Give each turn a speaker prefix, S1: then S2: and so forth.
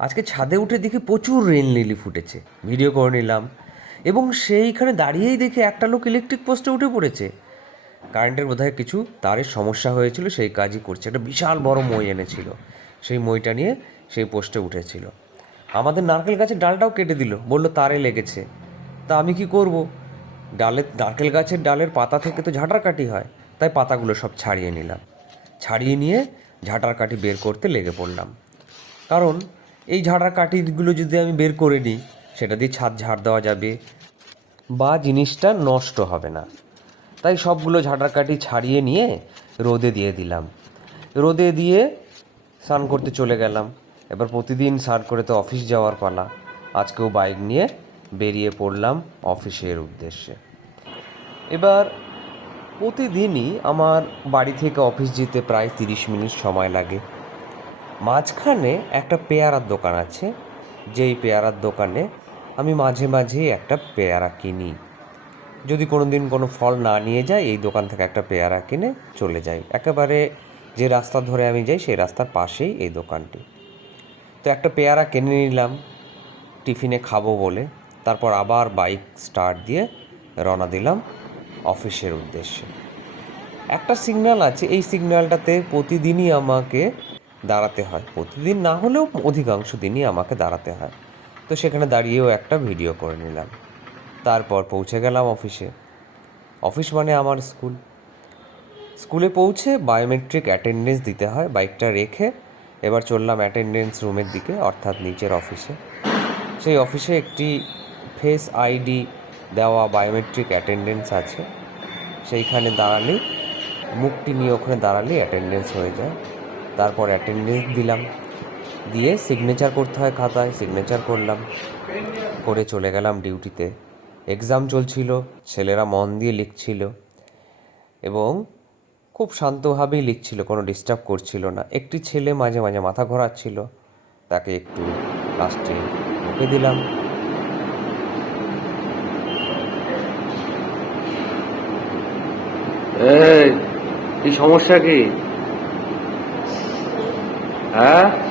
S1: আজকে ছাদে উঠে দেখি প্রচুর রেন লিলি ফুটেছে। ভিডিও করে নিলাম। এবং সেইখানে দাঁড়িয়েই দেখে একটা লোক ইলেকট্রিক পোস্টে উঠে পড়েছে। কারেন্টের বোধহয় কিছু তারের সমস্যা হয়েছিল, সেই কাজই করছে। একটা বিশাল বড় মই এনেছিল। সেই মইটা নিয়ে সেই পোস্টে উঠেছিল। আমাদের নারকেল গাছের ডালটাও কেটে দিল। বলল, তারে লেগেছে। তা আমি কি করব? ডালের, নারকেল গাছের ডালের পাতা থেকে তো ঝাঁটার কাটি হয়। তাই পাতাগুলো সব ছাড়িয়ে নিলাম। ছাড়িয়ে নিয়ে ঝাঁটার কাঠি বের করতে লেগে পড়লাম। কারণ এই ঝাড়ার কাঠিগুলো যদি আমি বের করে নিই, সেটা দিয়ে ছাদ ঝাড় দেওয়া যাবে বা জিনিসটা নষ্ট হবে না। তাই সবগুলো ঝাঁটার কাঠি ছাড়িয়ে নিয়ে রোদে দিয়ে দিলাম। রোদে দিয়ে স্নান করতে চলে গেলাম। এবার প্রতিদিন স্নান করে তো অফিস যাওয়ার পালা। আজকেও বাইক নিয়ে বেরিয়ে পড়লাম অফিসের উদ্দেশ্যে। এবার প্রতিদিনই আমার বাড়ি থেকে অফিস যেতে প্রায় তিরিশ মিনিট সময় লাগে। মাঝখানে একটা পেয়ারার দোকান আছে। যেই পেয়ারার দোকানে আমি মাঝে মাঝে একটা পেয়ারা কিনি। যদি কোনো দিন কোনো ফল না নিয়ে যাই, এই দোকান থেকে একটা পেয়ারা কিনে চলে যাই। একেবারে যে রাস্তা ধরে আমি যাই, সেই রাস্তার পাশেই এই দোকানটি। তো একটা পেয়ারা কিনে নিলাম, টিফিনে খাব বলে। তারপর আবার বাইক স্টার্ট দিয়ে রওনা দিলাম অফিসের উদ্দেশ্যে। একটা সিগন্যাল আছে, এই সিগন্যালটাতে প্রতিদিনই আমাকে দাঁড়াতে হয়। প্রতিদিন না হলেও অধিকাংশ দিনই আমাকে দাঁড়াতে হয়। তো সেখানে দাঁড়িয়েও একটা ভিডিও করে নিলাম। তারপর পৌঁছে গেলাম অফিসে। অফিস মানে আমার স্কুল। স্কুলে পৌঁছে বায়োমেট্রিক অ্যাটেন্ডেন্স দিতে হয়, বাইকটা রেখে এবার চললাম অ্যাটেন্ডেন্স রুমের দিকে, অর্থাৎ নিচের অফিসে। সেই অফিসে একটি ফেস আইডি দেওয়া বায়োমেট্রিক অ্যাটেন্ডেন্স আছে। সেইখানে দাঁড়ালেই মুখটি নিয়ে ওখানে দাঁড়ালেই অ্যাটেন্ডেন্স হয়ে যায়। তারপর অ্যাটেন্ডেন্স দিলাম। দিয়ে সিগনেচার করতে হয় খাতায় সিগনেচার করলাম। করে চলে গেলাম ডিউটিতে এক্সাম চলছিল, ছেলেরা মন দিয়ে লিখছিল এবং খুব শান্তভাবেই লিখছিল, কোনো ডিস্টার্ব করছিল না। একটি ছেলে মাঝে মাঝে মাথা ঘোরাচ্ছিল, তাকে একটু লাস্টে বকে দিলাম।
S2: এই সমস্যা কি? হ্যাঁ